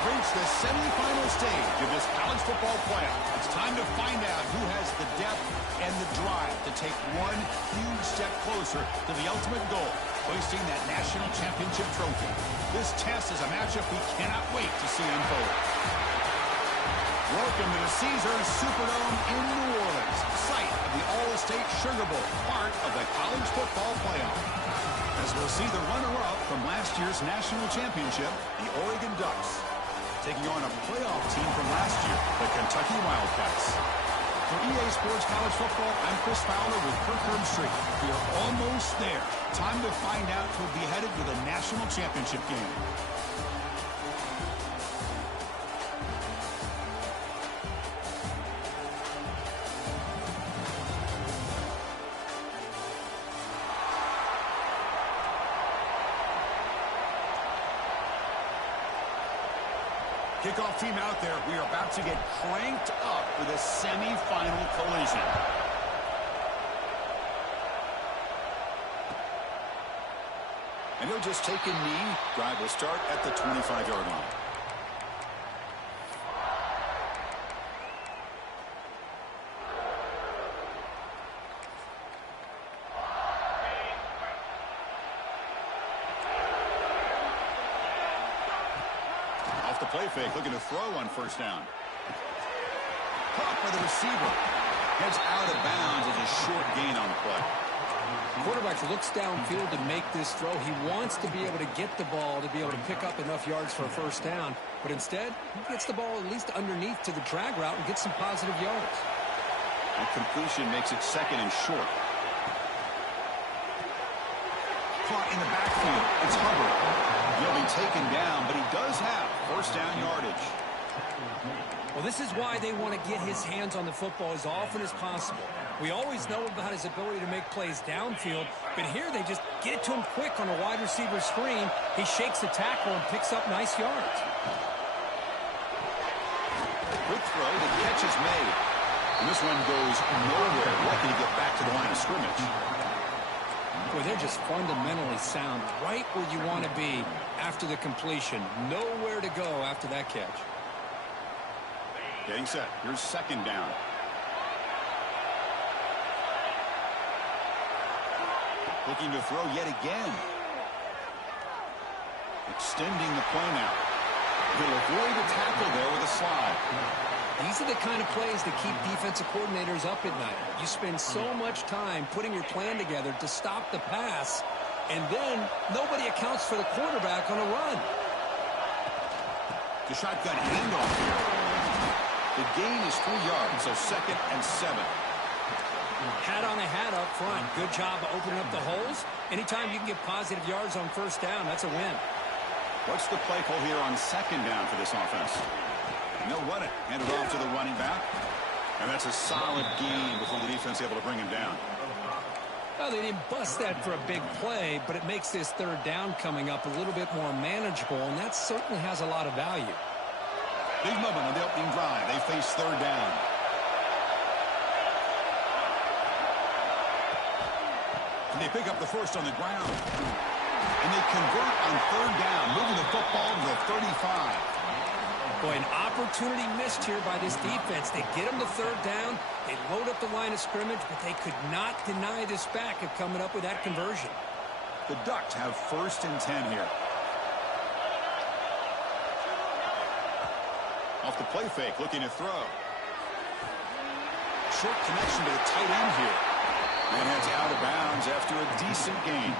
have reached the semifinal stage of this college football playoff. It's time to find out who has the depth and the drive to take one huge step closer to the ultimate goal, hoisting that national championship trophy. This test is a matchup we cannot wait to see unfold. Welcome to the Caesars Superdome in New Orleans, site of the All-State Sugar Bowl, part of the college football playoff. As we'll see the runner-up from last year's national championship, the Oregon Ducks, taking on a playoff team from last year, the Kentucky Wildcats. For EA Sports College Football, I'm Chris Fowler with Kirk Herbstreit. We are almost there. Time to find out who'll be headed to the national championship game. Kickoff team out there. We are about to get cranked up for the semifinal collision. And he'll just take a knee. Drive will start at the 25-yard line. The play fake, looking to throw on first down. Caught by the receiver. Heads out of bounds as a short gain on the play. The quarterback looks downfield to make this throw. He wants to be able to get the ball to be able to pick up enough yards for a first down. But instead, he gets the ball at least underneath to the drag route and gets some positive yards. That completion makes it second and short. Caught in the backfield. It's Hubbard. He'll be taken down, but he does have first down yardage. Well, this is why they want to get his hands on the football as often as possible. We always know about his ability to make plays downfield, but here they just get it to him quick on a wide receiver screen. He shakes the tackle and picks up nice yards. Quick throw, the catch is made. And this one goes nowhere. Lucky to get back to the line of scrimmage. Boy, they're just fundamentally sound, right where you want to be after the completion. Nowhere to go after that catch. Getting set. Here's second down. Looking to throw yet again. Extending the play now. He'll avoid the tackle there with a slide. These are the kind of plays that keep defensive coordinators up at night. You spend so much time putting your plan together to stop the pass, and then nobody accounts for the quarterback on a run. The shotgun handoff here. The gain is 3 yards, so second and 7. Hat on a hat up front. Good job of opening up the holes. Anytime you can get positive yards on first down, that's a win. What's the play call here on second down for this offense? And they'll run it. Hand it off to the running back. And that's a solid gain before the defense is able to bring him down. Well, they didn't bust that for a big play, but it makes this third down coming up a little bit more manageable, and that certainly has a lot of value. Big moment on the opening drive. They face third down. And they pick up the first on the ground. And they convert on third down, moving the football to the 35. Boy, an opportunity missed here by this defense. They get them to third down. They load up the line of scrimmage, but they could not deny this back of coming up with that conversion. The Ducks have first and 10 here. Off the play fake, looking to throw. Short connection to the tight end here. And heads out of bounds after a decent gain.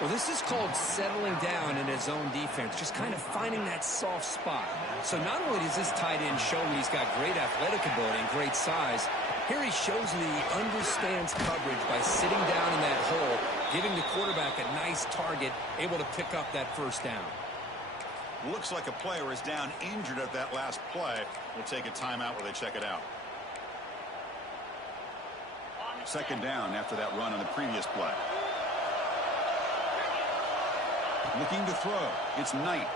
Well, this is called settling down in his own defense, just kind of finding that soft spot. So not only does this tight end show he's got great athletic ability and great size, here he shows that he understands coverage by sitting down in that hole, giving the quarterback a nice target, able to pick up that first down. Looks like a player is down injured at that last play. We'll take a timeout where they check it out. Second down after that run on the previous play. Looking to throw. It's Knight.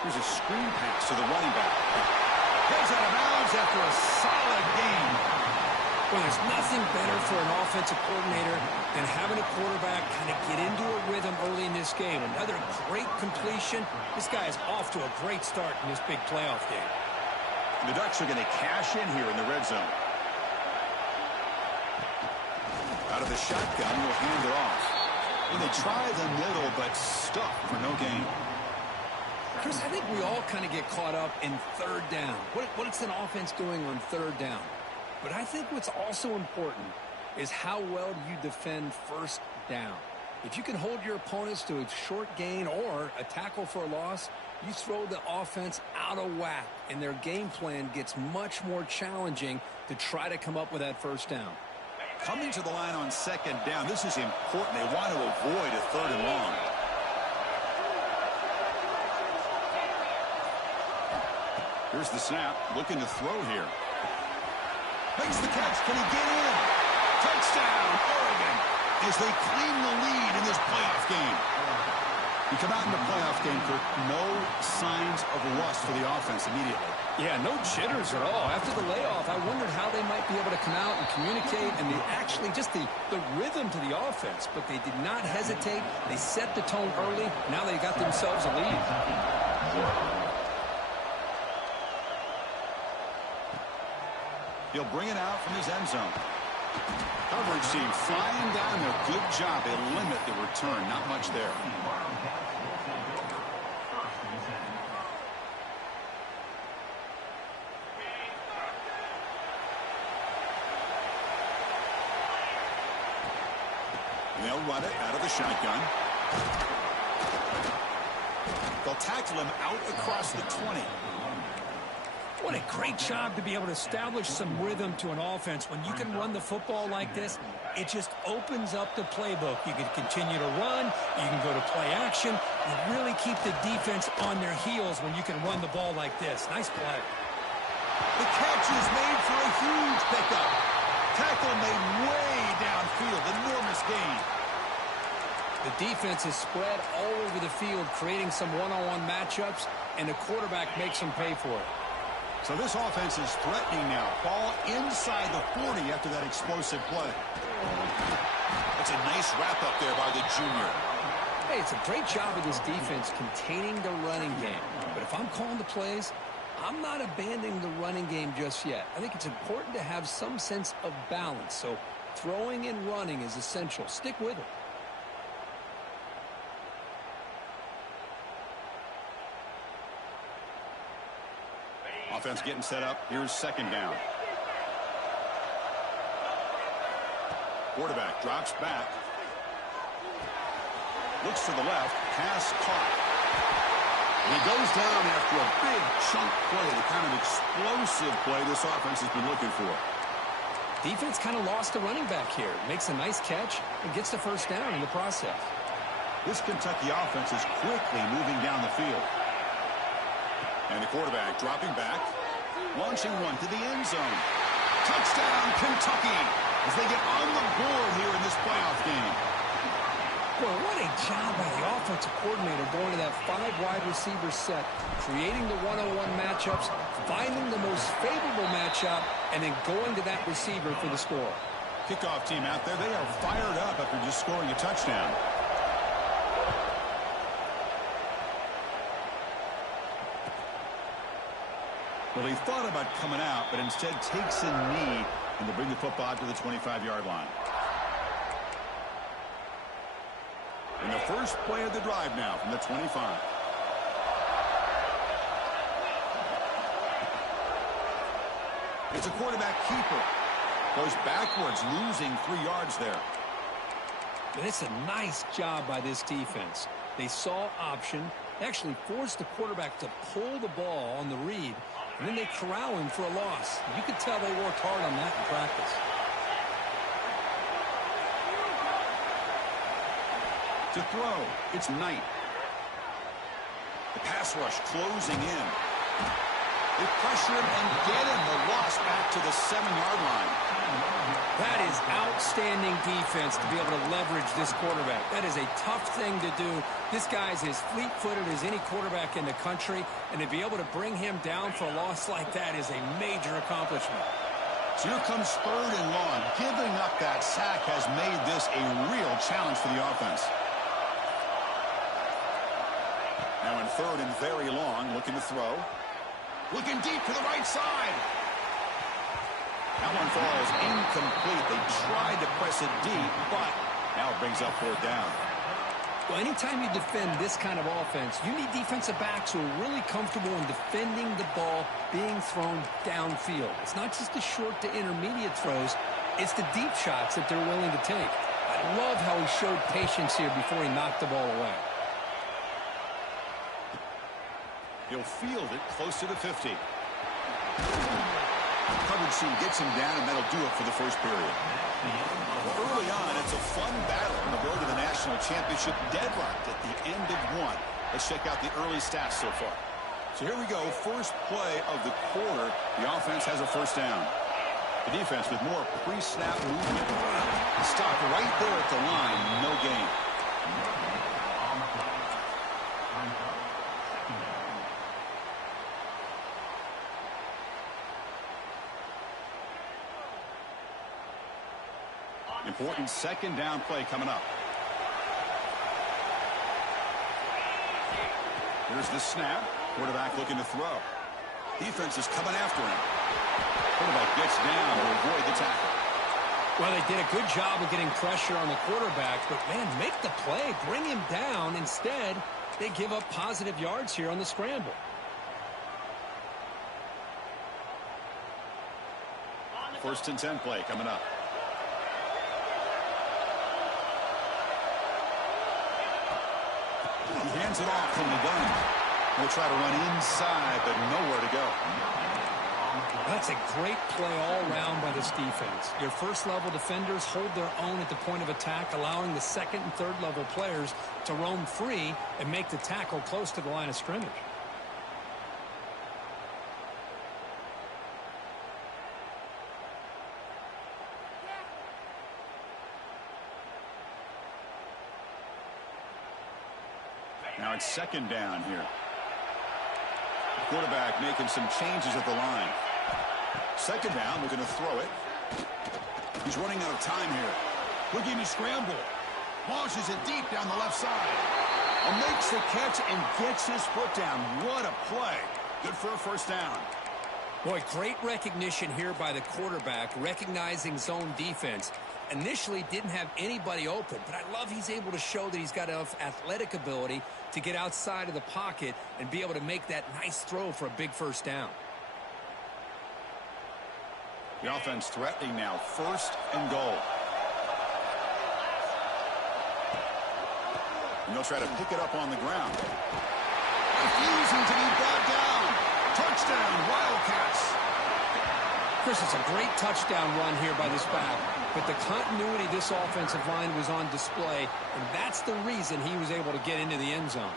Here's a screen pass to the running back. Goes out of bounds after a solid gain. Well, there's nothing better for an offensive coordinator than having a quarterback kind of get into a rhythm early in this game. Another great completion. This guy is off to a great start in this big playoff game. The Ducks are going to cash in here in the red zone. Out of the shotgun, will hand it off. And they try the middle, but stuck for no gain. Chris, I think we all kind of get caught up in third down. What's an offense doing on third down? But I think what's also important is how well do you defend first down. If you can hold your opponents to a short gain or a tackle for a loss, you throw the offense out of whack, and their game plan gets much more challenging to try to come up with that first down. Coming to the line on second down, this is important. They want to avoid a third and long. Here's the snap, looking to throw here. Makes the catch. Can he get in? Touchdown, Oregon, as they claim the lead in this playoff game. You come out in the playoff game, Kirk, no signs of rust for the offense immediately. Yeah, no jitters at all. After the layoff, I wondered how they might be able to come out and communicate and actually just the rhythm to the offense. But they did not hesitate. They set the tone early. Now they got themselves a lead. He'll bring it out from his end zone. Coverage team flying down there. Good job. They limit the return. Not much there. They'll run it out of the shotgun. They'll tackle him out across the 20. What a great job to be able to establish some rhythm to an offense. When you can run the football like this, it just opens up the playbook. You can continue to run. You can go to play action. You really keep the defense on their heels when you can run the ball like this. Nice play. The catch is made for a huge pickup. Tackle made way downfield. Enormous gain. The defense is spread all over the field, creating some one-on-one matchups, and the quarterback makes them pay for it. So this offense is threatening now. Ball inside the 40 after that explosive play. That's a nice wrap-up there by the junior. Hey, it's a great job of this defense containing the running game. But if I'm calling the plays, I'm not abandoning the running game just yet. I think it's important to have some sense of balance. So throwing and running is essential. Stick with it. Offense getting set up. Here's second down. Quarterback drops back. Looks to the left. Pass caught. And he goes down after a big chunk play, the kind of explosive play this offense has been looking for. Defense kind of lost a running back here. Makes a nice catch and gets the first down in the process. This Kentucky offense is quickly moving down the field. And the quarterback dropping back, launching one to the end zone. Touchdown, Kentucky, as they get on the board here in this playoff game. Boy, what a job by the offensive coordinator going to that 5 wide receiver set, creating the one-on-one matchups, finding the most favorable matchup, and then going to that receiver for the score. Kickoff team out there, they are fired up after just scoring a touchdown. Well, he thought about coming out, but instead takes a knee, and they'll bring the football out to the 25-yard line. And the first play of the drive now from the 25. It's a quarterback keeper. Goes backwards, losing 3 yards there. And it's a nice job by this defense. They saw option, actually forced the quarterback to pull the ball on the read, and then they corral him for a loss. You could tell they worked hard on that in practice. To throw, it's Knight. The pass rush closing in. They pressure him and get him. The loss back to the 7-yard line. That is outstanding defense to be able to leverage this quarterback. That is a tough thing to do. This guy's as fleet-footed as any quarterback in the country, and to be able to bring him down for a loss like that is a major accomplishment. So here comes 3rd and long. Giving up that sack has made this a real challenge for the offense. Now in 3rd and very long, looking to throw. Looking deep to the right side. That one falls incomplete. They tried to press it deep, but now it brings up 4th down. Well, anytime you defend this kind of offense, you need defensive backs who are really comfortable in defending the ball being thrown downfield. It's not just the short to intermediate throws. It's the deep shots that they're willing to take. I love how he showed patience here before he knocked the ball away. He'll field it close to the 50. Coverage team gets him down, and that'll do it for the first period. Well, early on, it's a fun battle on the road to the national championship, deadlocked at the end of one. Let's check out the early stats so far. So here we go, first play of the quarter. The offense has a 1st down. The defense with more pre-snap movement. Stopped right there at the line, no gain. Important 2nd down play coming up. Here's the snap. Quarterback looking to throw. Defense is coming after him. Quarterback gets down to avoid the tackle. Well, they did a good job of getting pressure on the quarterback, but, man, make the play. Bring him down. Instead, they give up positive yards here on the scramble. First and 10 play coming up. He hands it off from the gun. He'll try to run inside, but nowhere to go. That's a great play all around by this defense. Your first-level defenders hold their own at the point of attack, allowing the 2nd and 3rd-level players to roam free and make the tackle close to the line of scrimmage. Now it's 2nd down here. Quarterback making some changes at the line. 2nd down, looking to throw it. He's running out of time here. Looking to scramble. Launches it deep down the left side. And makes the catch and gets his foot down. What a play. Good for a 1st down. Boy, great recognition here by the quarterback, recognizing zone defense. Initially didn't have anybody open, but I love he's able to show that he's got enough athletic ability to get outside of the pocket and be able to make that nice throw for a big 1st down. The offense threatening now, 1st and goal. And they'll try to pick it up on the ground. Refusing to be brought down. Touchdown, Wildcats. Chris, it's a great touchdown run here by this back, but the continuity of this offensive line was on display, and that's the reason he was able to get into the end zone.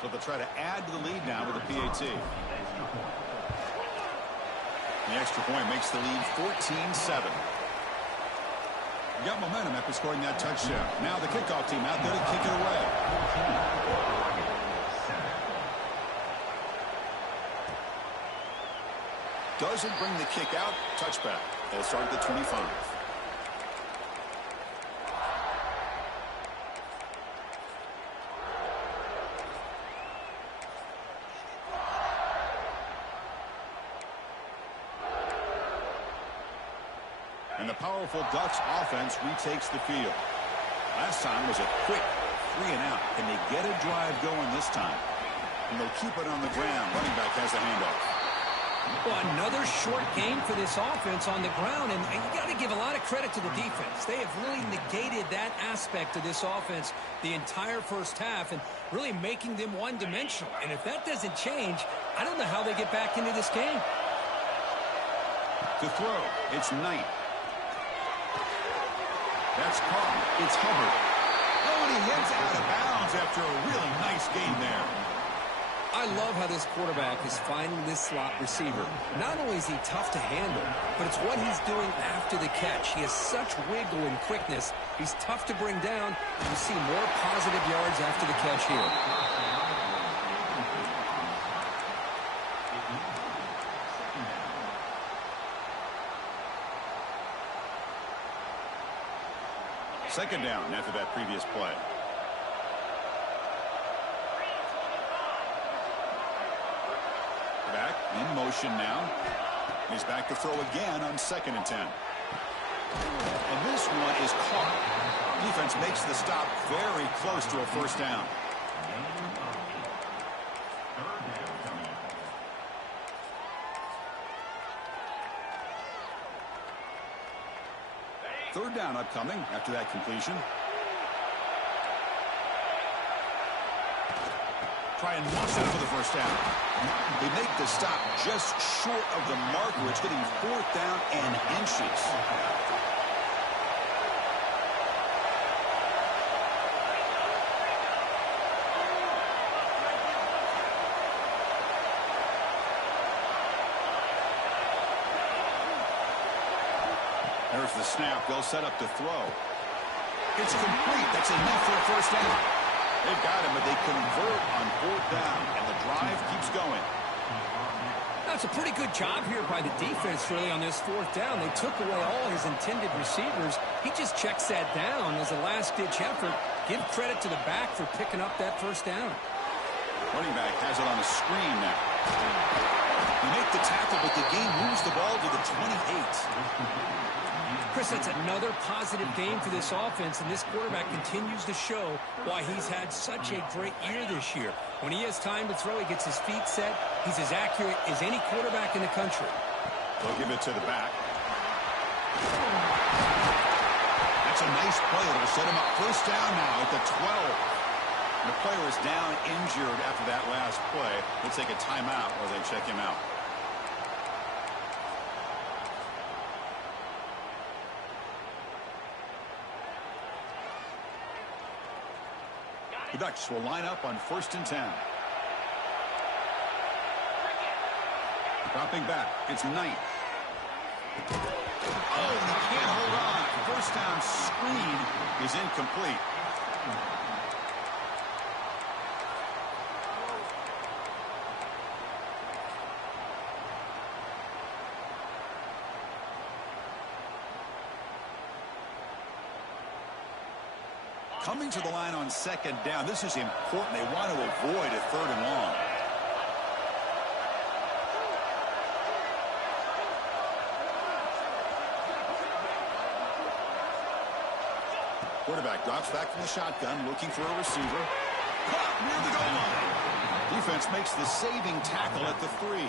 So they'll try to add to the lead now with a PAT. The extra point makes the lead 14-7. Got momentum after scoring that touchdown. Now the kickoff team out there to kick it away. Doesn't bring the kick out. Touchback. They'll start at the 25. And the powerful Ducks offense retakes the field. Last time was a quick 3 and out. Can they get a drive going this time? And they'll keep it on the ground. Running back has the handoff. Well, another short game for this offense on the ground, and you got to give a lot of credit to the defense. They have really negated that aspect of this offense the entire 1st half and really making them one-dimensional. And if that doesn't change, I don't know how they get back into this game. To throw, it's Knight. That's caught. It's Hubbard. Oh, and he heads out of bounds after a really nice game there. I love how this quarterback is finding this slot receiver. Not only is he tough to handle, but it's what he's doing after the catch. He has such wiggle and quickness. He's tough to bring down, and you see more positive yards after the catch here. Second down after that previous play. Back in motion now. He's back to throw again on 2nd and 10. And this one is caught. Defense makes the stop very close to a first down. Third down upcoming after that completion. Try and launch it for the first down. They make the stop just short of the marker. It's getting 4th down and inches. There's the snap. They'll set up to throw. It's complete. That's enough for a first down. They've got him, but they convert on 4th down, and the drive keeps going. That's a pretty good job here by the defense, really, on this 4th down. They took away all his intended receivers. He just checks that down as a last-ditch effort. Give credit to the back for picking up that first down. Running back has it on the screen now. They make the tackle, but the game moves the ball to the 28. Chris, that's another positive game for this offense, and this quarterback continues to show why he's had such a great year this year. When he has time to throw, he gets his feet set. He's as accurate as any quarterback in the country. They'll give it to the back. That's a nice play. It'll set him up first down now at the 12. The player is down injured after that last play. They'll take a timeout or they check him out. The Ducks will line up on 1st and 10. Dropping back. It's Knight. Oh, he can't hold on. First down screen is incomplete. Coming to the line on 2nd down. This is important. They want to avoid a 3rd and long. Quarterback drops back from the shotgun, looking for a receiver. Caught near the goal line. Defense makes the saving tackle at the 3.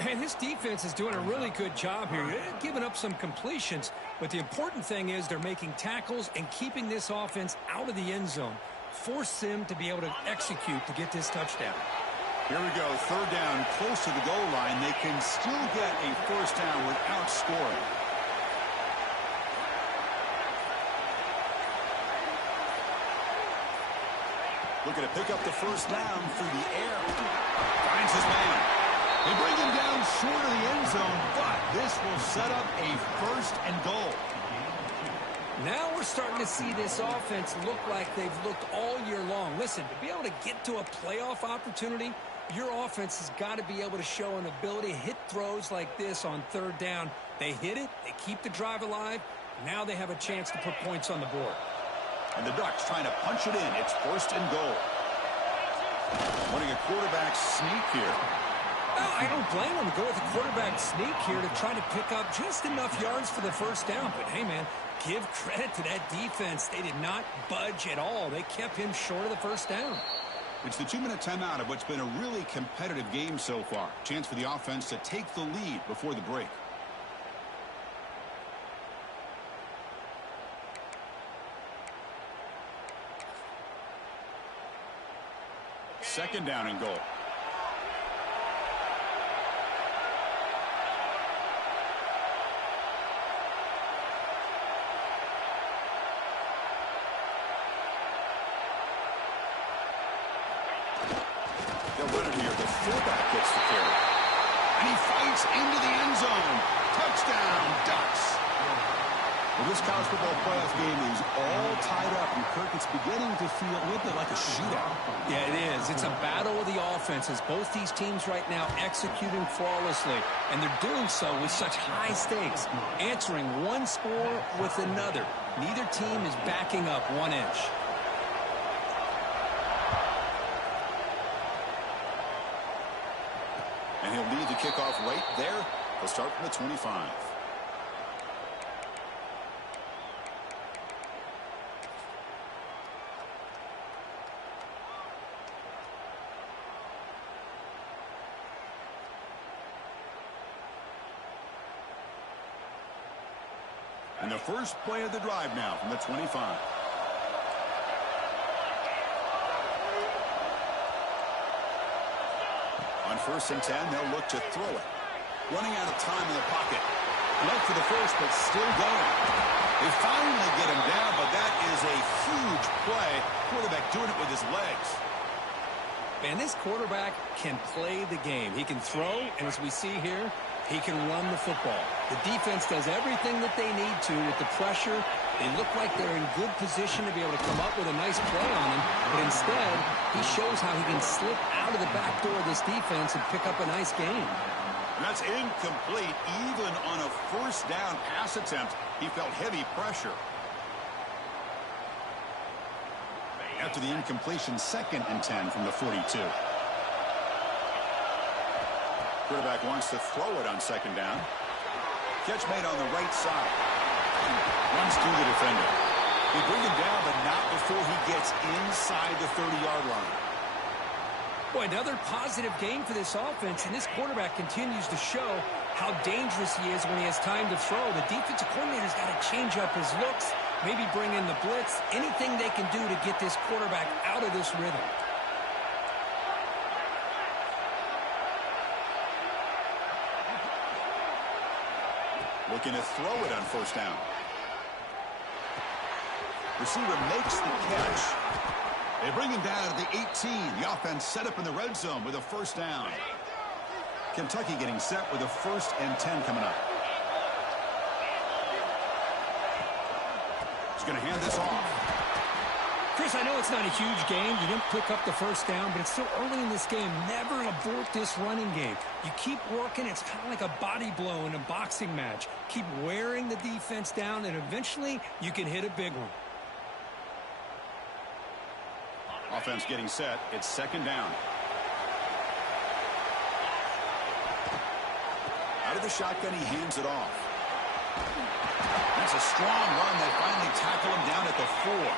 And this defense is doing a really good job here. They're giving up some completions, but the important thing is they're making tackles and keeping this offense out of the end zone. Force them to be able to execute to get this touchdown. Here we go. 3rd down, close to the goal line. They can still get a first down without scoring. Looking to pick up the first down through the air. Finds his man. They bring him down short of the end zone, but this will set up a 1st and goal. Now we're starting to see this offense look like they've looked all year long. Listen, to be able to get to a playoff opportunity, your offense has got to be able to show an ability to hit throws like this on 3rd down. They hit it, they keep the drive alive. Now they have a chance to put points on the board. And the Ducks trying to punch it in. It's 1st and goal. Running a quarterback sneak here. Well, I don't blame him to go with a quarterback sneak here to try to pick up just enough yards for the first down. But, hey, man, give credit to that defense. They did not budge at all. They kept him short of the first down. It's the 2-minute timeout of what's been a really competitive game so far. Chance for the offense to take the lead before the break. Second down and goal. They'll run it here. The fullback gets the carry. And he fights into the end zone. Touchdown, Ducks. Well, This college football playoff game is all tied up, and Kirk, it's beginning to feel a little bit like a shootout. Yeah, it is. It's a battle of the offenses. Both these teams right now executing flawlessly, and they're doing so with such high stakes, answering one score with another. Neither team is backing up 1 inch. And he'll lead the kickoff right there. He'll start from the 25. And the first play of the drive now from the 25. On 1st and 10, they'll look to throw it. Running out of time in the pocket. Left for the first, but still going. They finally get him down, but that is a huge play. Quarterback doing it with his legs. Man, this quarterback can play the game. He can throw, and as we see here, he can run the football. The defense does everything that they need to with the pressure. They look like they're in good position to be able to come up with a nice play on him, but instead, he shows how he can slip out of the back door of this defense and pick up a nice gain. And that's incomplete. Even on a 1st down pass attempt, he felt heavy pressure. After the incompletion, 2nd and 10 from the 42. Quarterback wants to throw it on 2nd down. Catch made on the right side. Runs through the defender. They bring him down, but not before he gets inside the 30-yard line. Boy, another positive game for this offense, and this quarterback continues to show how dangerous he is when he has time to throw. The defensive coordinator's got to change up his looks, maybe bring in the blitz, anything they can do to get this quarterback out of this rhythm. Looking to throw it on 1st down. Receiver makes the catch. They bring him down at the 18. The offense set up in the red zone with a 1st down. Kentucky getting set with a 1st and 10 coming up. He's going to hand this off. Chris, I know it's not a huge game. You didn't pick up the 1st down, but it's still early in this game. Never abort this running game. You keep working. It's kind of like a body blow in a boxing match. Keep wearing the defense down, and eventually you can hit a big one. Offense getting set. It's 2nd down. Out of the shotgun, he hands it off. That's a strong run. They finally tackle him down at the 4.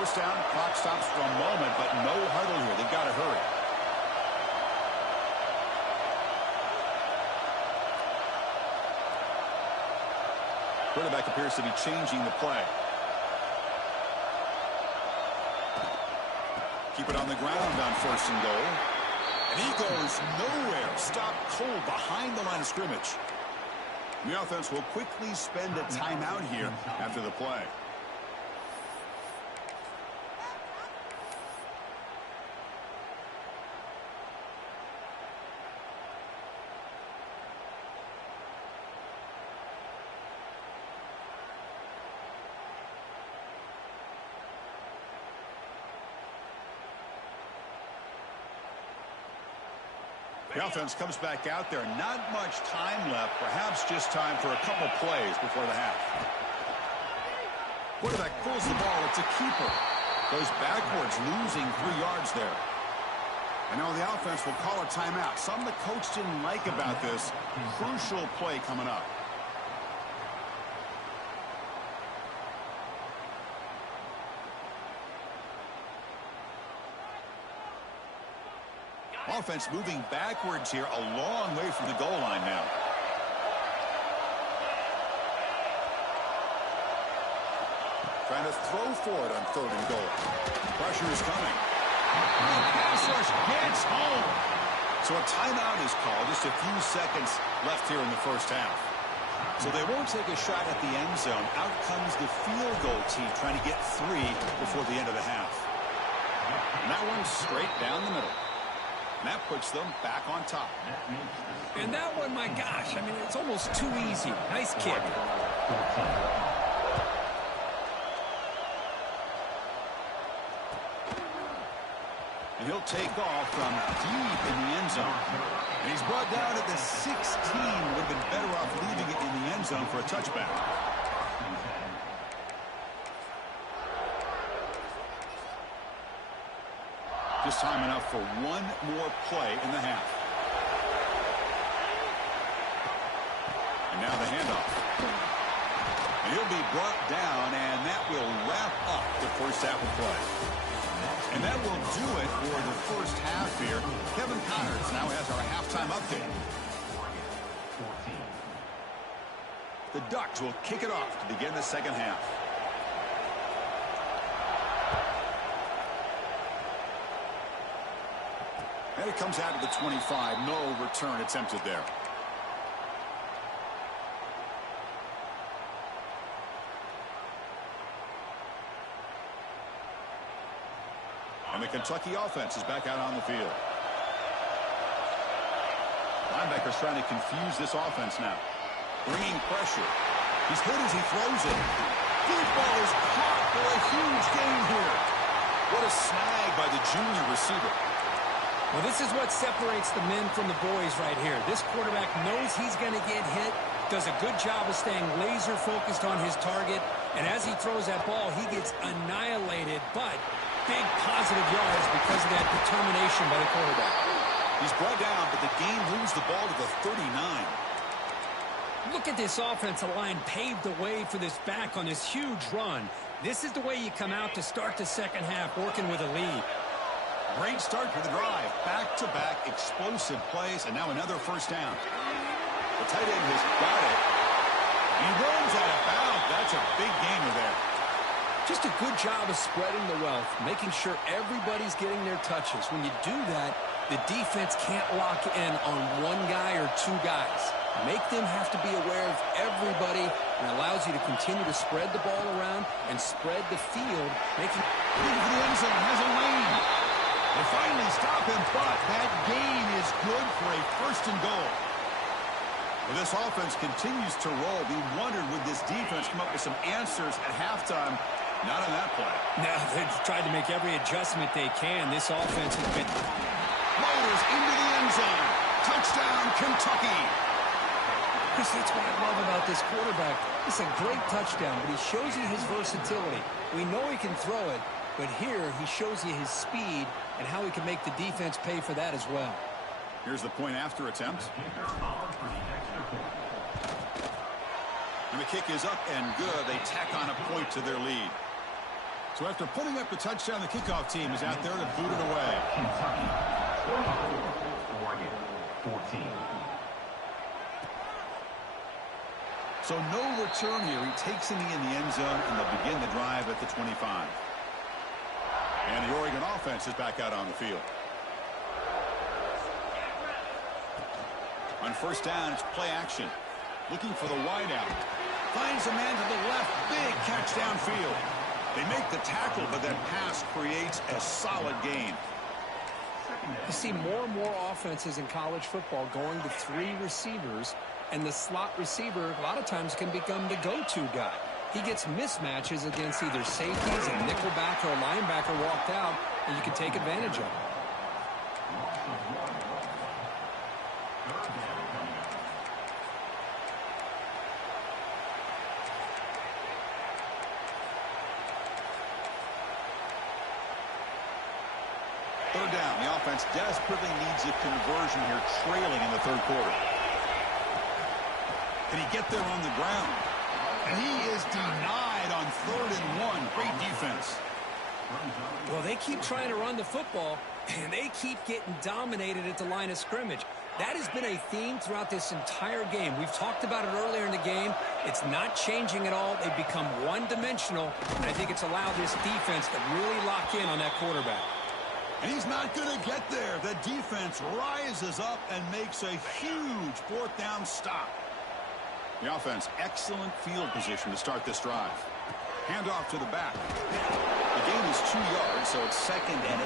1st down, clock stops for a moment, but no huddle here. They've got to hurry. Quarterback appears to be changing the play. Keep it on the ground on 1st and goal. And he goes nowhere. Stopped cold behind the line of scrimmage. The offense will quickly spend a timeout here after the play. The offense comes back out there. Not much time left. Perhaps just time for a couple plays before the half. Quarterback pulls the ball. It's a keeper. Goes backwards, losing 3 yards there. I know the offense will call a timeout. Something the coach didn't like about this. Crucial play coming up. Offense moving backwards here, a long way from the goal line now. Trying to throw for it on 3rd and goal. Pressure is coming. Pass rush gets home. So a timeout is called. Just a few seconds left here in the 1st half. So they won't take a shot at the end zone. Out comes the field goal team trying to get 3 before the end of the half. And that one's straight down the middle. And that puts them back on top. And that one, my gosh, I mean, it's almost too easy. Nice kick. And he'll take off from deep in the end zone. And he's brought down at the 16. Would have been better off leaving it in the end zone for a touchback. Just time enough for one more play in the half. And now the handoff. And he'll be brought down, and that will wrap up the first half of play. And that will do it for the first half here. Kevin Connors now has our halftime update. The Ducks will kick it off to begin the second half. And it comes out to the 25. No return attempted there. And the Kentucky offense is back out on the field. Linebacker's trying to confuse this offense now. Bringing pressure. He's hit as he throws it. Deep ball is caught for a huge gain here. What a snag by the junior receiver. Well, this is what separates the men from the boys right here. This quarterback knows he's going to get hit, does a good job of staying laser focused on his target, and as he throws that ball, he gets annihilated, but big positive yards because of that determination by the quarterback. He's brought down, but the game moves the ball to the 39. Look at this offensive line paved the way for this back on this huge run. This is the way you come out to start the second half, working with a lead. Great start to the drive. Back-to-back explosive plays, and now another first down. The tight end has got it. He runs out of bounds. That's a big gainer there. Just a good job of spreading the wealth, making sure everybody's getting their touches. When you do that, the defense can't lock in on one guy or two guys. Make them have to be aware of everybody, and allows you to continue to spread the ball around and spread the field, making looking for the end zone, has a lane. They finally stop him, but that gain is good for a first and goal. Well, this offense continues to roll. We wondered, would this defense come up with some answers at halftime? Not on that play. No, they've tried to make every adjustment they can. This offense has been motors into the end zone. Touchdown, Kentucky. Chris, that's what I love about this quarterback. It's a great touchdown, but he shows you his versatility. We know he can throw it, but here he shows you his speed and how he can make the defense pay for that as well. Here's the point after attempt. And the kick is up and good. They tack on a point to their lead. So after putting up the touchdown, the kickoff team is out there to boot it away. Oregon, 14. So no return here. He takes him in the end zone, and they'll begin the drive at the 25. And the Oregon offense is back out on the field. On first down, it's play action. Looking for the wideout. Finds a man to the left. Big catch downfield. They make the tackle, but that pass creates a solid gain. You see more and more offenses in college football going to three receivers, and the slot receiver a lot of times can become the go-to guy. He gets mismatches against either safeties, a nickelback, or a linebacker walked out, and you can take advantage of it. Third down. The offense desperately needs a conversion here, trailing in the third quarter. Can he get there on the ground? And he is denied on 3rd and 1. Great defense. Well, they keep trying to run the football, and they keep getting dominated at the line of scrimmage. That has been a theme throughout this entire game. We've talked about it earlier in the game. It's not changing at all. They've become one-dimensional, and I think it's allowed this defense to really lock in on that quarterback. And he's not going to get there. The defense rises up and makes a huge 4th down stop. The offense, excellent field position to start this drive. Handoff to the back. The gain is 2 yards, so it's 2nd and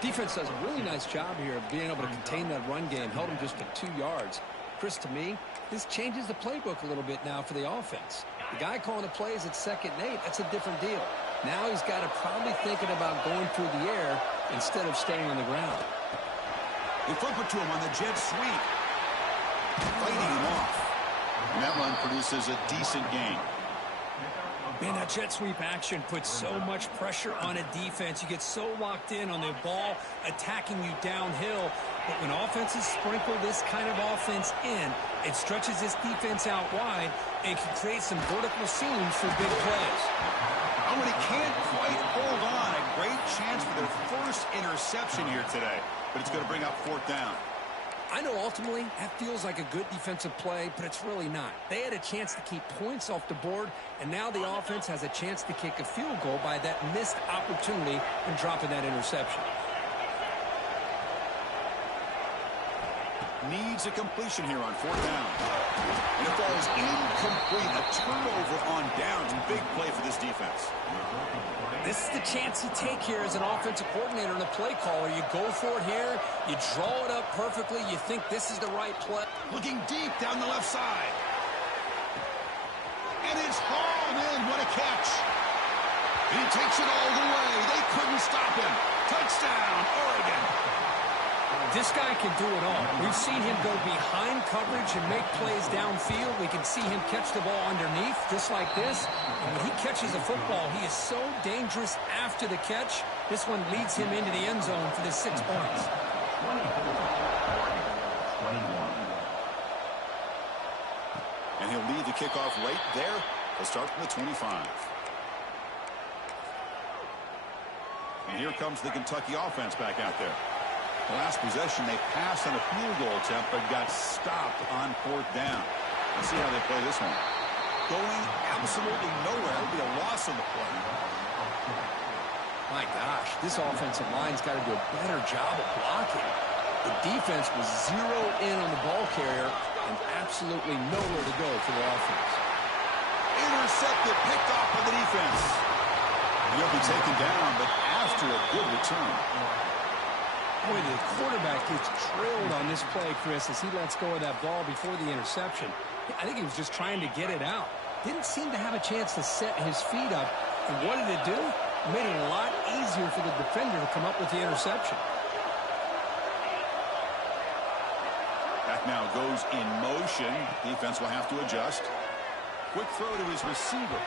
8. Defense does a really nice job here of being able to contain that run game. Held him just at 2 yards. Chris, to me, this changes the playbook a little bit now for the offense. The guy calling the plays at 2nd and 8, that's a different deal. Now he's got to probably thinking about going through the air instead of staying on the ground. They flip it to him on the jet sweep. Fighting him off. And that run produces a decent gain. Man, that jet sweep action puts so much pressure on a defense. You get so locked in on the ball attacking you downhill. But when offenses sprinkle this kind of offense in, it stretches this defense out wide and can create some vertical seams for big plays. Oh, and he can't quite hold on. A great chance for their first interception here today. But it's going to bring up 4th down. I know ultimately that feels like a good defensive play, but it's really not. They had a chance to keep points off the board, and now the offense has a chance to kick a field goal by that missed opportunity and dropping that interception. Needs a completion here on 4th down. And it falls incomplete. A turnover on downs. Big play for this defense. This is the chance you take here as an offensive coordinator and a play caller. You go for it here. You draw it up perfectly. You think this is the right play. Looking deep down the left side. And it's hauled in. What a catch. He takes it all the way. They couldn't stop him. Touchdown, Oregon. This guy can do it all. We've seen him go behind coverage and make plays downfield. We can see him catch the ball underneath, just like this. And when he catches a football, he is so dangerous after the catch. This one leads him into the end zone for the 6 points. And he'll lead the kickoff right there. He'll start from the 25. And here comes the Kentucky offense back out there. The last possession, they passed on a field goal attempt, but got stopped on 4th down. Let's see how they play this one. Going absolutely nowhere. It'll be a loss on the play. My gosh, this offensive line's got to do a better job of blocking. The defense was zeroed in on the ball carrier and absolutely nowhere to go for the offense. Intercepted, picked off by the defense. He'll be taken down, but after a good return. Boy, the quarterback gets trailed on this play, Chris, as he lets go of that ball before the interception. I think he was just trying to get it out. Didn't seem to have a chance to set his feet up. And what did it do? It made it a lot easier for the defender to come up with the interception. Back now goes in motion. Defense will have to adjust. Quick throw to his receiver.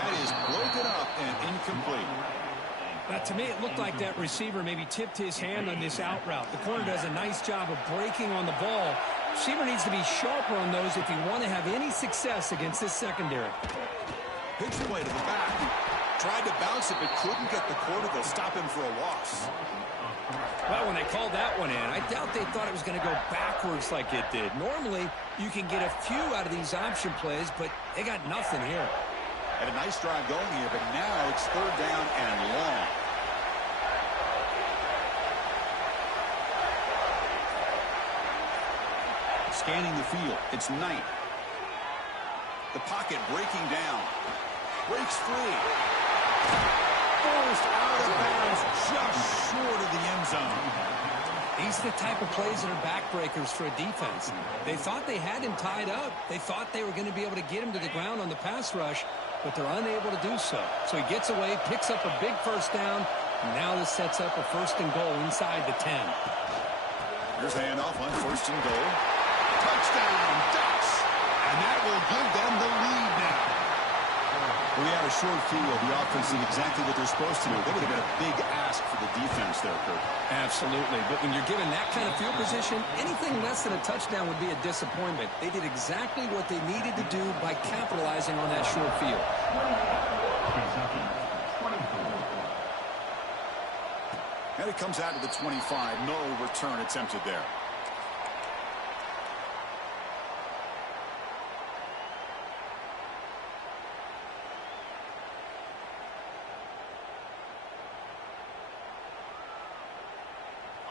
That is broken up and incomplete. To me, it looked like that receiver maybe tipped his hand on this out route. The corner does a nice job of breaking on the ball. Receiver needs to be sharper on those if you want to have any success against this secondary. Pitch play to the back. Tried to bounce it, but couldn't get the corner. They'll stop him for a loss. Well, when they called that one in, I doubt they thought it was going to go backwards like it did. Normally, you can get a few out of these option plays, but they got nothing here. Had a nice drive going here, but now it's 3rd down and long. Scanning the field, it's Knight. The pocket breaking down. Breaks free. Forced out of bounds, just short of the end zone. These are the type of plays that are backbreakers for a defense. They thought they had him tied up. They thought they were going to be able to get him to the ground on the pass rush, but they're unable to do so. So he gets away, picks up a big 1st down, and now this sets up a 1st and goal inside the 10. Here's the handoff on 1st and goal. Touchdown, Ducks! And that will give them the lead now. We had a short field. The offense did exactly what they're supposed to do. That would have been a big ask for the defense there, Kurt. Absolutely. But when you're given that kind of field position, anything less than a touchdown would be a disappointment. They did exactly what they needed to do by capitalizing on that short field. And it comes out to the 25. No return attempted there.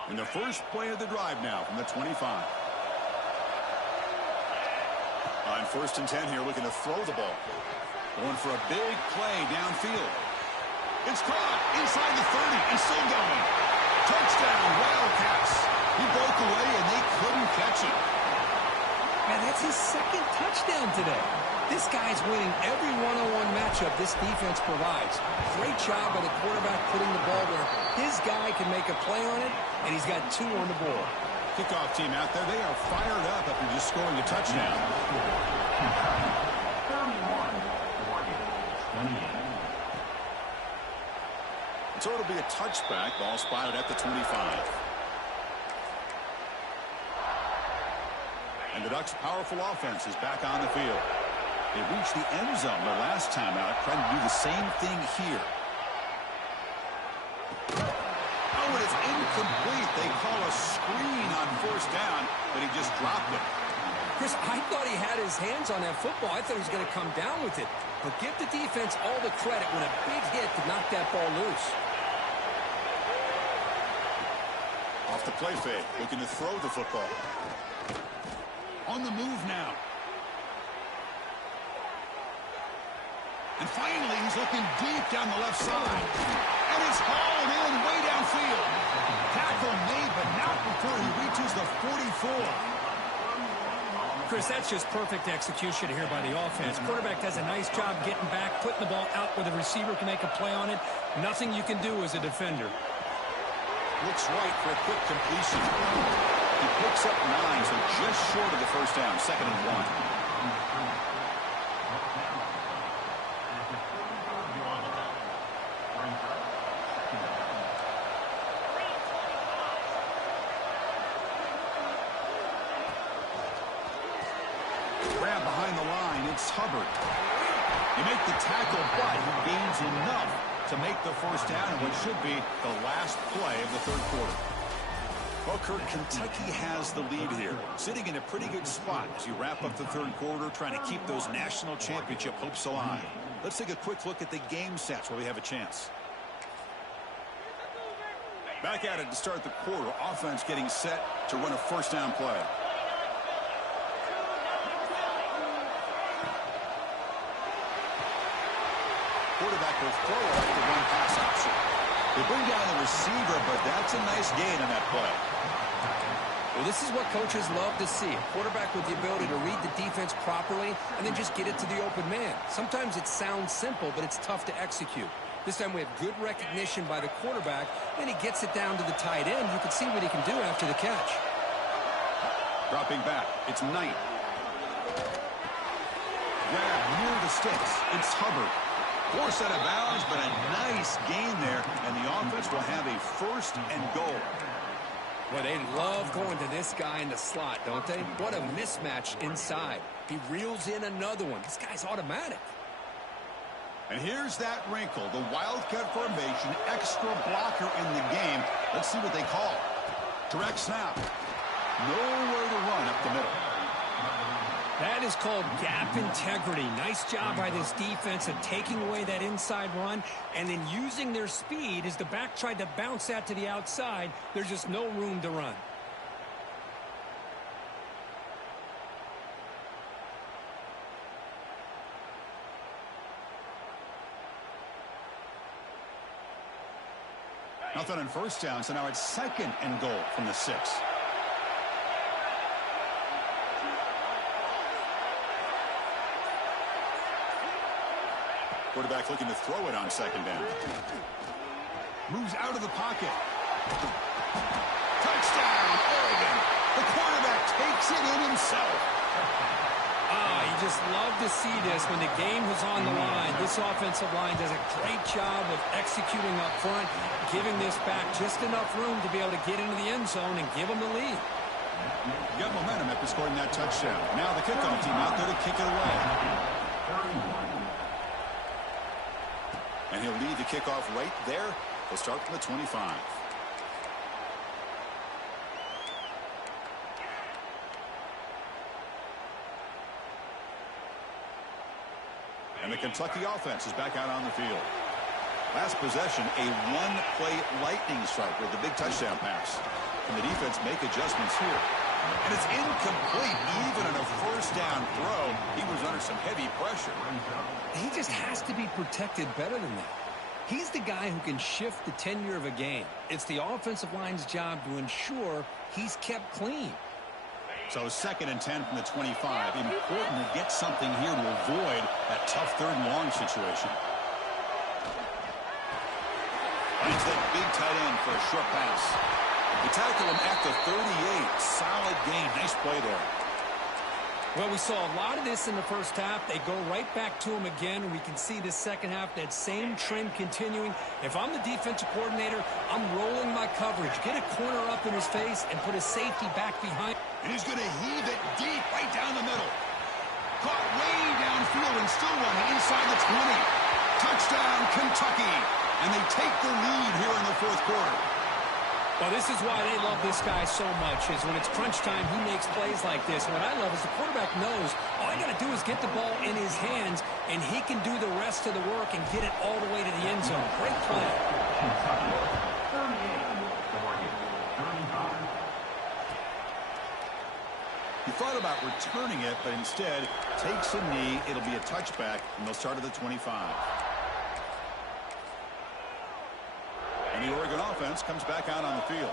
In the first play of the drive now from the 25. On 1st and 10 here, looking to throw the ball. Going for a big play downfield. It's caught inside the 30 and still going. Touchdown, Wildcats. He broke away and they couldn't catch him. Man, that's his second touchdown today. This guy's winning every one-on-one matchup this defense provides. Great job by the quarterback putting the ball where his guy can make a play on it, and he's got 2 on the board. Kickoff team out there, they are fired up after just scoring a touchdown. 31, 28. So it'll be a touchback, ball spotted at the 25. And the Ducks' powerful offense is back on the field. They reached the end zone the last time out, trying to do the same thing here. Oh, and it's incomplete. They call a screen on first down, but he just dropped it. Chris, I thought he had his hands on that football. I thought he was going to come down with it. But give the defense all the credit when a big hit to knock that ball loose. Off the play fake, looking to throw the football. On the move now. And finally, he's looking deep down the left side. And it's hauled in way downfield. Tackle made, but not before he reaches the 44. Chris, that's just perfect execution here by the offense. Quarterback does a nice job getting back, putting the ball out where the receiver can make a play on it. Nothing you can do as a defender. Looks right for a quick completion. He picks up 9, so just short of the first down, 2nd and 1. Grab behind the line, it's Hubbard. You make the tackle, but he gains enough to make the first down in what should be the last play of the 3rd quarter. Well, Kurt, Kentucky has the lead here, sitting in a pretty good spot as you wrap up the 3rd quarter, trying to keep those national championship hopes alive. Let's take a quick look at the game stats where we have a chance. Back at it to start the quarter, offense getting set to run a first down play. Quarterback will throw it off the one pass option. They bring down the receiver, but that's a nice gain on that play. Well, this is what coaches love to see. A quarterback with the ability to read the defense properly and then just get it to the open man. Sometimes it sounds simple, but it's tough to execute. This time we have good recognition by the quarterback, and he gets it down to the tight end. You can see what he can do after the catch. Dropping back, it's Knight. Grab near the sticks, it's Hubbard. Forced out of bounds, but a nice gain there, and the offense will have a 1st and goal. Well, they love going to this guy in the slot, don't they? What a mismatch inside. He reels in another one. This guy's automatic. And here's that wrinkle, the wildcat formation, extra blocker in the game. Let's see what they call. Direct snap. Nowhere to run up the middle. That is called gap integrity. Nice job by this defense of taking away that inside run and then using their speed as the back tried to bounce that to the outside. There's just no room to run. Nothing on first down, so now it's 2nd and goal from the 6. Quarterback looking to throw it on 2nd down. Moves out of the pocket. Touchdown, Oregon. The quarterback takes it in himself. You just love to see this when the game was on the line. This offensive line does a great job of executing up front, giving this back just enough room to be able to get into the end zone and give them the lead. You got momentum after scoring that touchdown. Now the kickoff team out there to kick it away. And he'll lead the kickoff right there. He'll start from the 25. And the Kentucky offense is back out on the field. Last possession, a one-play lightning strike with the big touchdown pass. Can the defense make adjustments here? And it's incomplete. Even on a first down throw, he was under some heavy pressure. He just has to be protected better than that. He's the guy who can shift the tenure of a game. It's the offensive line's job to ensure he's kept clean. So 2nd and 10 from the 25. Important to get something here to avoid that tough 3rd and long situation. Finds that big tight end for a short pass. They tackle him at the 38. Solid gain. Nice play there. Well, we saw a lot of this in the first half. They go right back to him again, and we can see the second half, that same trend continuing. If I'm the defensive coordinator, I'm rolling my coverage. Get a corner up in his face and put a safety back behind. And he's going to heave it deep right down the middle. Caught way downfield and still running inside the 20. Touchdown, Kentucky. And they take the lead here in the 4th quarter. Well, this is why they love this guy so much, is when it's crunch time, he makes plays like this. And what I love is the quarterback knows all I got to do is get the ball in his hands, and he can do the rest of the work and get it all the way to the end zone. Great play. He thought about returning it, but instead takes a knee. It'll be a touchback, and they'll start at the 25. And the Oregon offense comes back out on the field.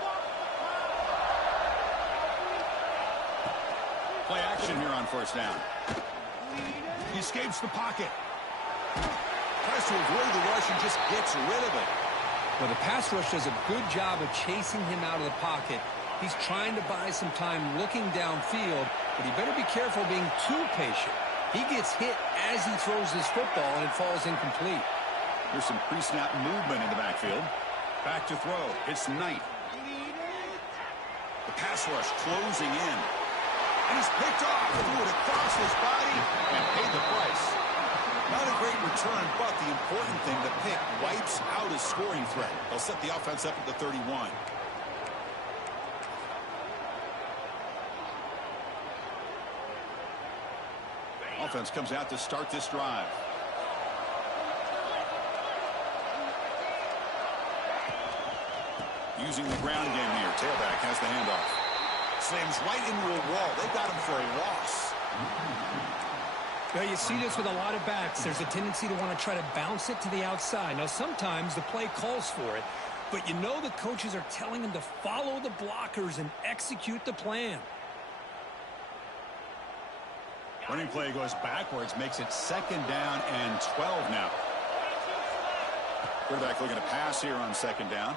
Play action here on 1st down. He escapes the pocket. Tries to avoid the rush and just gets rid of it. Well, the pass rush does a good job of chasing him out of the pocket. He's trying to buy some time looking downfield, but he better be careful being too patient. He gets hit as he throws this football, and it falls incomplete. There's some pre-snap movement in the backfield. Back to throw. It's Knight. The pass rush closing in. And he's picked off. Threw it across his body and paid the price. Not a great return, but the important thing, the pick wipes out his scoring threat. They'll set the offense up at the 31. Offense comes out to start this drive. Using the ground game here. Tailback has the handoff. Slams right into a wall. They got him for a loss. Well, you see this with a lot of backs. There's a tendency to want to try to bounce it to the outside. Now, sometimes the play calls for it, but you know the coaches are telling them to follow the blockers and execute the plan. Running play goes backwards, makes it 2nd down and 12 now. Quarterback looking to pass here on 2nd down.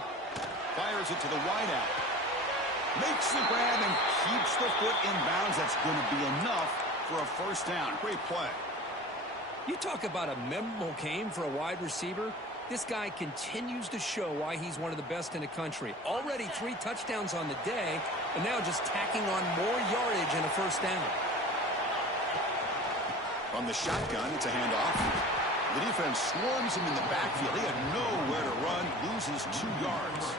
Fires it to the wideout. Makes the grab and keeps the foot in bounds. That's going to be enough for a 1st down. Great play. You talk about a memorable game for a wide receiver. This guy continues to show why he's one of the best in the country. Already 3 touchdowns on the day, and now just tacking on more yardage and a 1st down. From the shotgun, it's a handoff. The defense swarms him in the backfield. He had nowhere to run, loses 2 yards.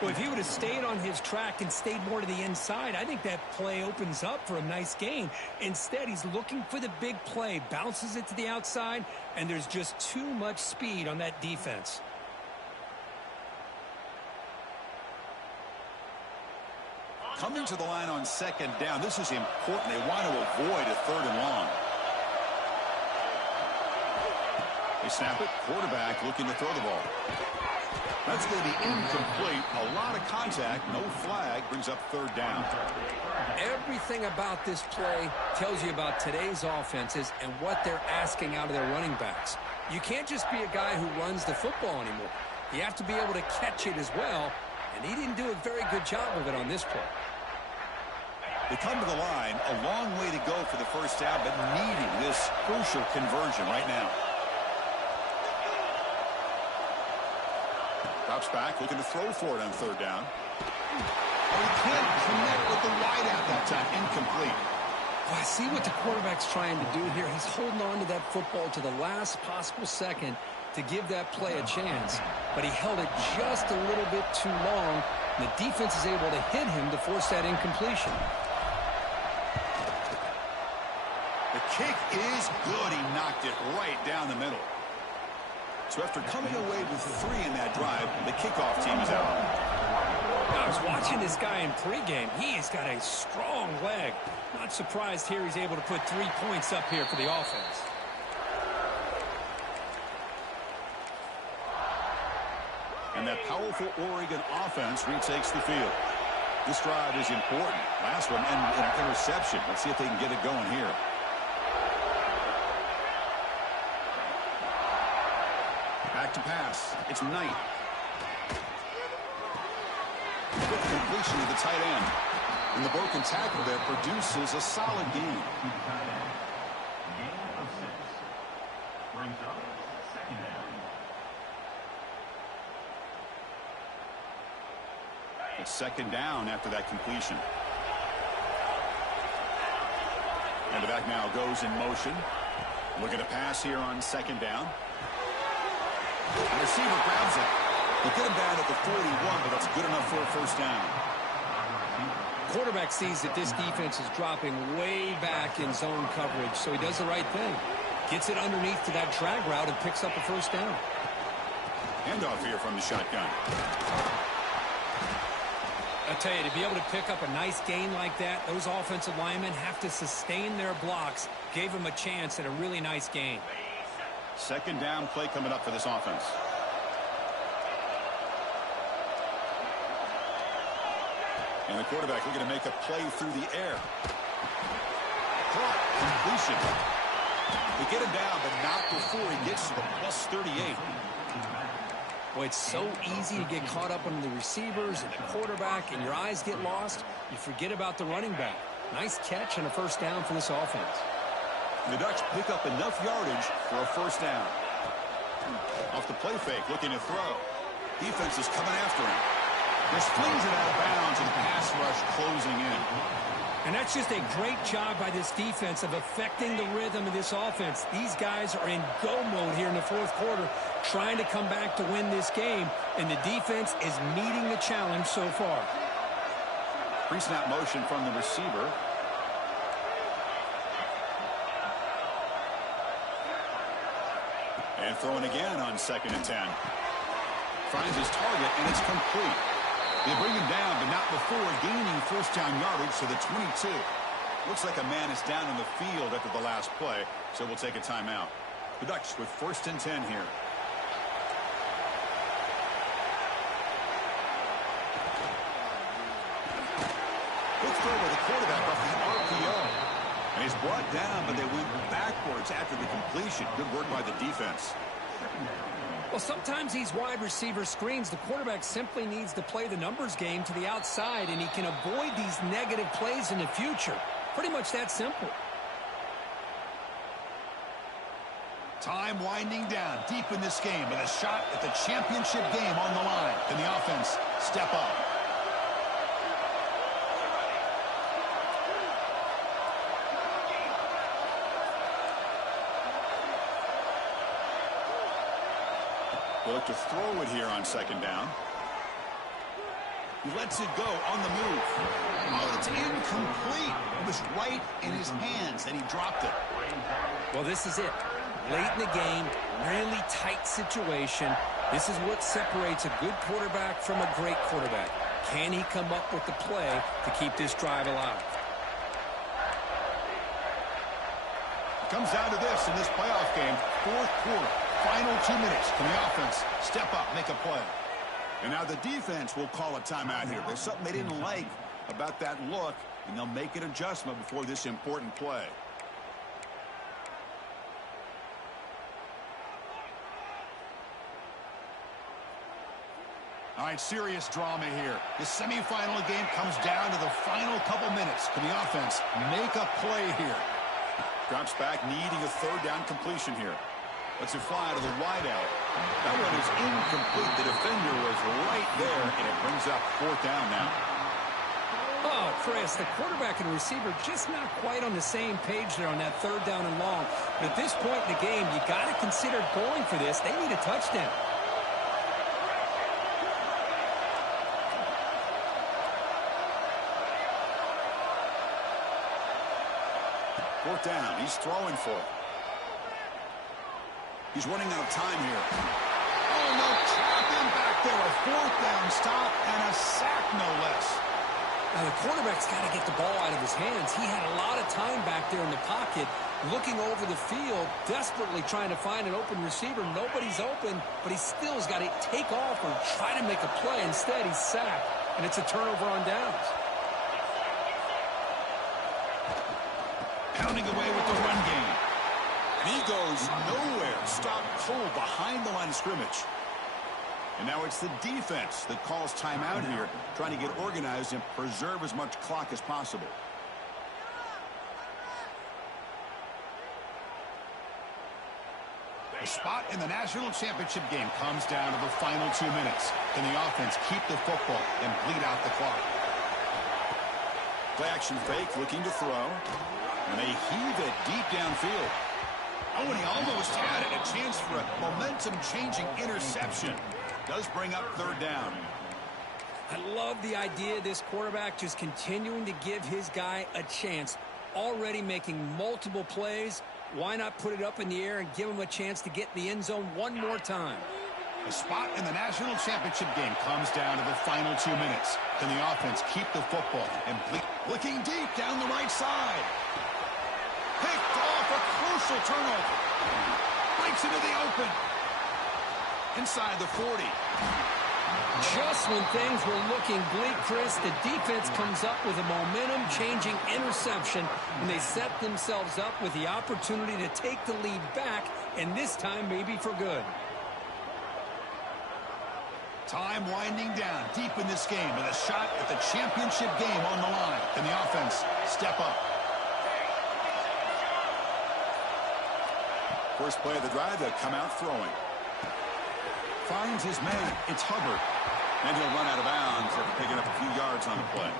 Well, if he would have stayed on his track and stayed more to the inside, I think that play opens up for a nice gain. Instead, he's looking for the big play, bounces it to the outside, and there's just too much speed on that defense. Coming to the line on 2nd down, this is important. They want to avoid a 3rd and long. They snap it. Quarterback looking to throw the ball. That's going to be incomplete. A lot of contact. No flag. Brings up 3rd down. Everything about this play tells you about today's offenses and what they're asking out of their running backs. You can't just be a guy who runs the football anymore. You have to be able to catch it as well, and he didn't do a very good job of it on this play. They come to the line. A long way to go for the 1st down, but needing this crucial conversion right now. Drops back, looking to throw for it on 3rd down. And he can't connect with the wideout that time. Incomplete. Well, I see what the quarterback's trying to do here. He's holding on to that football to the last possible second to give that play a chance. But he held it just a little bit too long. And the defense is able to hit him to force that incompletion. The kick is good. He knocked it right down the middle. So after coming away with 3 in that drive, the kickoff team is out. I was watching this guy in pregame. He has got a strong leg. Not surprised here he's able to put 3 points up here for the offense. And that powerful Oregon offense retakes the field. This drive is important. Last one ended in an interception. Let's see if they can get it going here. Back to pass. It's Knight. Quick completion to the tight end. And the broken tackle there produces a solid gain. Gain of 6. Brings up second down. It's second down after that completion. And the back now goes in motion. Look at a pass here on second down. The receiver grabs it. They get him down at the 41, but that's good enough for a first down. Quarterback sees that this defense is dropping way back in zone coverage, so he does the right thing. Gets it underneath to that drag route and picks up a first down. Handoff here from the shotgun. I tell you, to be able to pick up a nice gain like that, those offensive linemen have to sustain their blocks. Gave him a chance at a really nice gain. Second down play coming up for this offense. And the quarterback looking to make a play through the air. Caught. Completion. They get him down, but not before he gets to the plus 38. Boy, it's so easy to get caught up on the receivers and the quarterback, and your eyes get lost. You forget about the running back. Nice catch and a first down for this offense. The Ducks pick up enough yardage for a first down. Off the play fake, looking to throw. Defense is coming after him. Just flings it out of bounds, and the pass rush closing in. And that's just a great job by this defense of affecting the rhythm of this offense. These guys are in go mode here in the fourth quarter, trying to come back to win this game, and the defense is meeting the challenge so far. Pre-snap motion from the receiver. And throwing again on 2nd and 10. Finds his target, and it's complete. They bring him down, but not before gaining first down yardage to the 22. Looks like a man is down in the field after the last play, so we'll take a timeout. The Ducks with 1st and 10 here. Good throw by the quarterback off the RPO. And he's brought down, but they went backwards after the completion. Good work by the defense. Well, sometimes these wide receiver screens, the quarterback simply needs to play the numbers game to the outside, and he can avoid these negative plays in the future. Pretty much that simple. Time winding down deep in this game with a shot at the championship game on the line. Can the offense step up? They look to throw it here on 2nd down. He lets it go on the move. Oh, it's incomplete. It was right in his hands, and he dropped it. Well, this is it. Late in the game, really tight situation. This is what separates a good quarterback from a great quarterback. Can he come up with the play to keep this drive alive? It comes down to this in this playoff game. 4th quarter. Final 2 minutes. Can the offense step up, make a play? And now the defense will call a timeout here. There's something they didn't like about that look, and they'll make an adjustment before this important play. All right, serious drama here. The semifinal game comes down to the final couple minutes. Can the offense make a play here? Drops back, needing a 3rd down completion here. Lets it fly to the wideout. That one is incomplete. The defender was right there, and it brings up 4th down now. Oh, Chris, the quarterback and receiver just not quite on the same page there on that 3rd down and long. But at this point in the game, you got to consider going for this. They need a touchdown. Fourth down. He's throwing for it. He's running out of time here. Oh, no, trapping back there. A 4th down stop and a sack, no less. Now, the quarterback's got to get the ball out of his hands. He had a lot of time back there in the pocket, looking over the field, desperately trying to find an open receiver. Nobody's open, but he still has got to take off or try to make a play. Instead, he's sacked, and it's a turnover on downs. pounding away with the run game. And he goes nowhere. Stop cold behind the line of scrimmage. And now it's the defense that calls timeout here, trying to get organized and preserve as much clock as possible. The spot in the national championship game comes down to the final 2 minutes. Can the offense keep the football and bleed out the clock? Play action fake, looking to throw. And they heave it deep downfield. Oh, and he almost had it. A chance for a momentum-changing interception. Does bring up third down. I love the idea of this quarterback just continuing to give his guy a chance. Already making multiple plays. Why not put it up in the air and give him a chance to get in the end zone one more time? The spot in the national championship game comes down to the final 2 minutes. Can the offense keep the football and looking deep down the right side? Picked off, a crucial turnover. Breaks into the open. Inside the 40. Just when things were looking bleak, Chris, the defense comes up with a momentum-changing interception, and they set themselves up with the opportunity to take the lead back, and this time maybe for good. Time winding down deep in this game with a shot at the championship game on the line. Can the offense step up? First play of the drive, they'll come out throwing. Finds his man. It's Hubbard. And he'll run out of bounds after picking up a few yards on the play.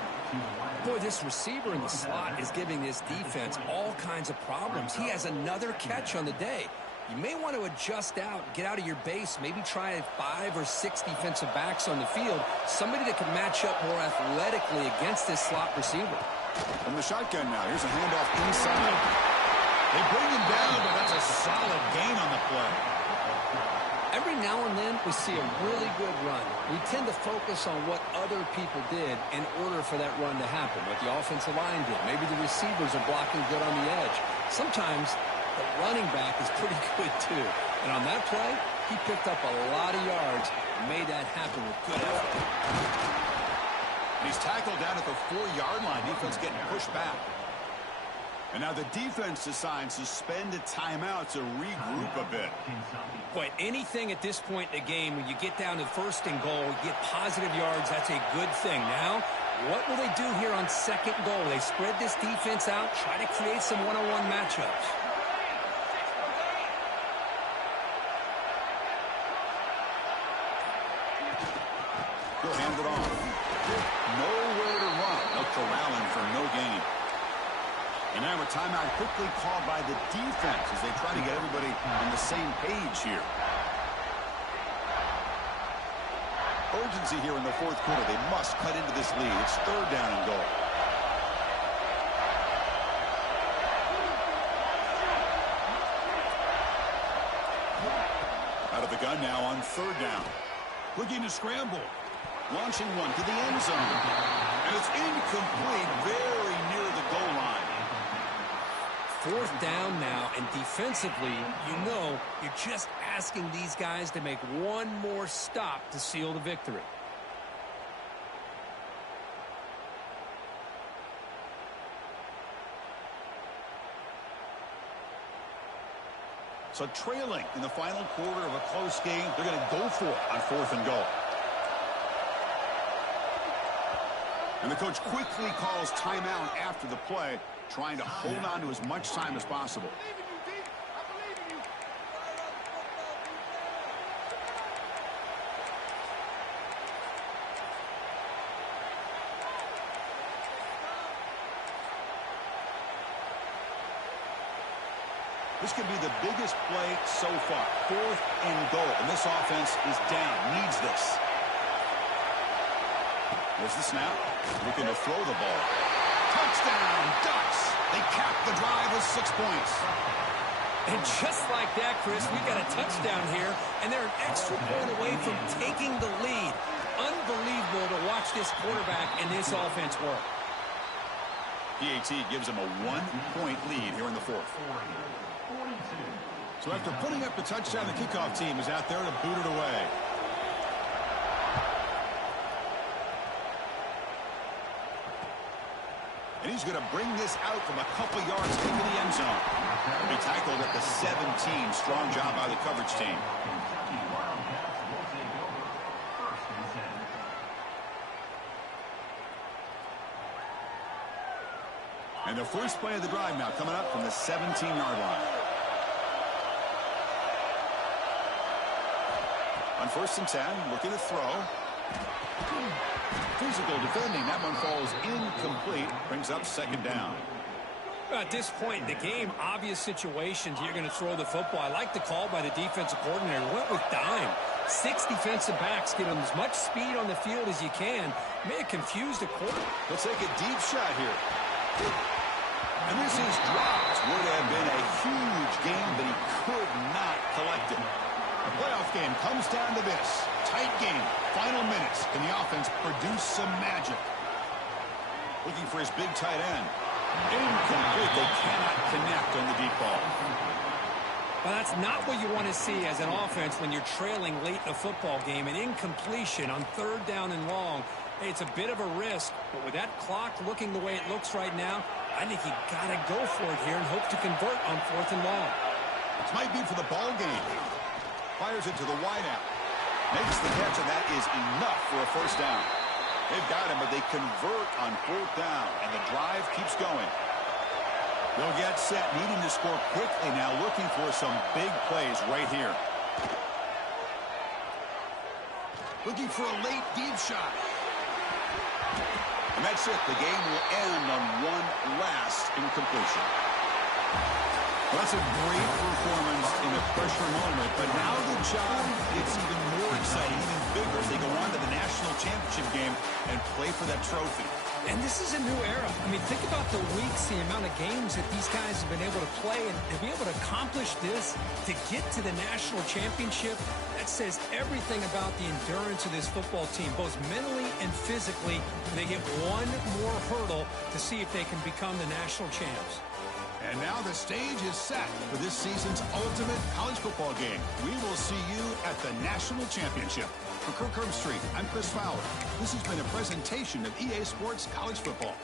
Boy, this receiver in the slot is giving this defense all kinds of problems. He has another catch on the day. You may want to adjust out, get out of your base, maybe try 5 or 6 defensive backs on the field, somebody that can match up more athletically against this slot receiver. From the shotgun now, here's a handoff inside. They bring him down, but that's a solid gain on the play. Every now and then we see a really good run. We tend to focus on what other people did in order for that run to happen, what the offensive line did. Maybe the receivers are blocking good on the edge. Sometimes the running back is pretty good too. And on that play, he picked up a lot of yards and made that happen with good effort. And he's tackled down at the 4-yard line. Defense getting pushed back. And now the defense decides to spend a timeout to regroup a bit. Boy, anything at this point in the game, when you get down to first and goal, you get positive yards, that's a good thing. Now, what will they do here on second goal? They spread this defense out, try to create some one-on-one matchups. He'll hand it off. Nowhere to run. No corralling for no gain. And now a timeout quickly called by the defense as they try to get everybody on the same page here. Urgency here in the fourth quarter. They must cut into this lead. It's third down and goal. Out of the gun now on third down. Looking to scramble. Launching one to the end zone. And it's incomplete, very near the goal line. Fourth down now, and defensively, you know, you're just asking these guys to make one more stop to seal the victory. So trailing in the final quarter of a close game, they're going to go for it on fourth and goal. And the coach quickly calls timeout after the play, trying to hold on to as much time as possible. This could be the biggest play so far. Fourth and goal. And this offense is down. Needs this. There's the snap. Looking to throw the ball. Touchdown, Ducks. They cap the drive with 6 points. And just like that, Chris, we got a touchdown here, and they're an extra point away from taking the lead. Unbelievable to watch this quarterback and this offense work. PAT gives them a 1-point lead here in the fourth. So after putting up the touchdown, the kickoff team is out there to boot it away. And he's going to bring this out from a couple yards into the end zone. He'll be tackled at the 17. Strong job by the coverage team. And the first play of the drive now coming up from the 17-yard line. On 1st and 10, looking to throw. Physical defending. That one falls incomplete. Brings up 2nd down. At this point in the game, obvious situations, you're going to throw the football. I like the call by the defensive coordinator. Went with dime. 6 defensive backs get them as much speed on the field as you can. May have confused the quarterback. Let's take a deep shot here. And this is dropped. Would have been a huge game, but he could not collect it. The playoff game comes down to this. Tight game. Final minutes. Can the offense produce some magic? Looking for his big tight end. Incomplete. They cannot connect on the deep ball. Well, that's not what you want to see as an offense when you're trailing late in a football game. An incompletion on 3rd down and long. Hey, it's a bit of a risk, but with that clock looking the way it looks right now, I think you got to go for it here and hope to convert on 4th and long. This might be for the ball game. Fires it to the wideout. Makes the catch, and that is enough for a 1st down. They've got him, but they convert on 4th down, and the drive keeps going. They'll get set, needing to score quickly now, looking for some big plays right here. Looking for a late deep shot. And that's it. The game will end on one last incompletion. Well, that's a great performance in a pressure moment, but now the job gets even more exciting, even bigger as they go on to the national championship game and play for that trophy. And this is a new era. I mean, think about the weeks, the amount of games that these guys have been able to play, and to be able to accomplish this, to get to the national championship, that says everything about the endurance of this football team, both mentally and physically. They get one more hurdle to see if they can become the national champs. And now the stage is set for this season's ultimate college football game. We will see you at the national championship. For Kirk Herbstreit, I'm Chris Fowler. This has been a presentation of EA Sports College Football.